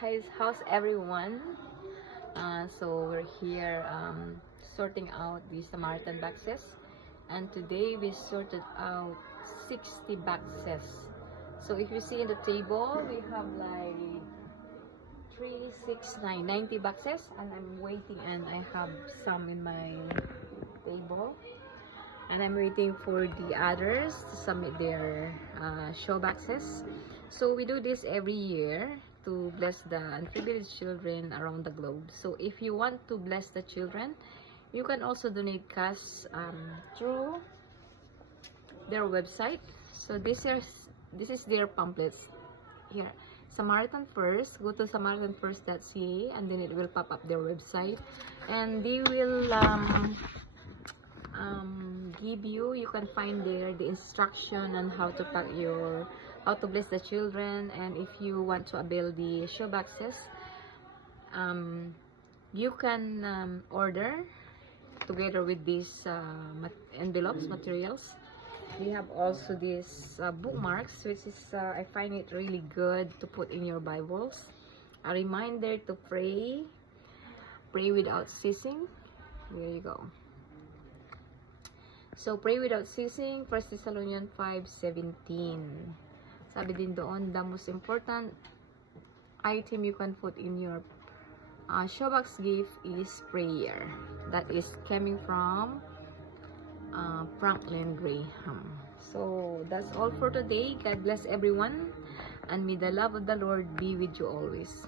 guys, how's everyone? So we're here sorting out the Samaritan boxes, and today we sorted out 60 boxes. So if you see in the table, we have like 3, 6, 9, 90 boxes, and I'm waiting, and I have some in my table, and I'm waiting for the others to submit their show boxes. So we do this every year to bless the unprivileged children around the globe. So if you want to bless the children, you can also donate cash through their website. So this is their pamphlets here. Samaritan First, go to samaritanfirst.ca, and then it will pop up their website, and they will give you can find there the instruction on how to pack how to bless the children. And if you want to avail the show boxes, you can order together with these envelopes materials. We have also these bookmarks, which is I find it really good to put in your Bibles. A reminder to pray without ceasing. There you go. So pray without ceasing, 1 Thessalonians 5:17. Sabi din doon, the most important item you can put in your showbox gift is prayer. That is coming from Franklin Graham. So that's all for today. God bless everyone, and may the love of the Lord be with you always.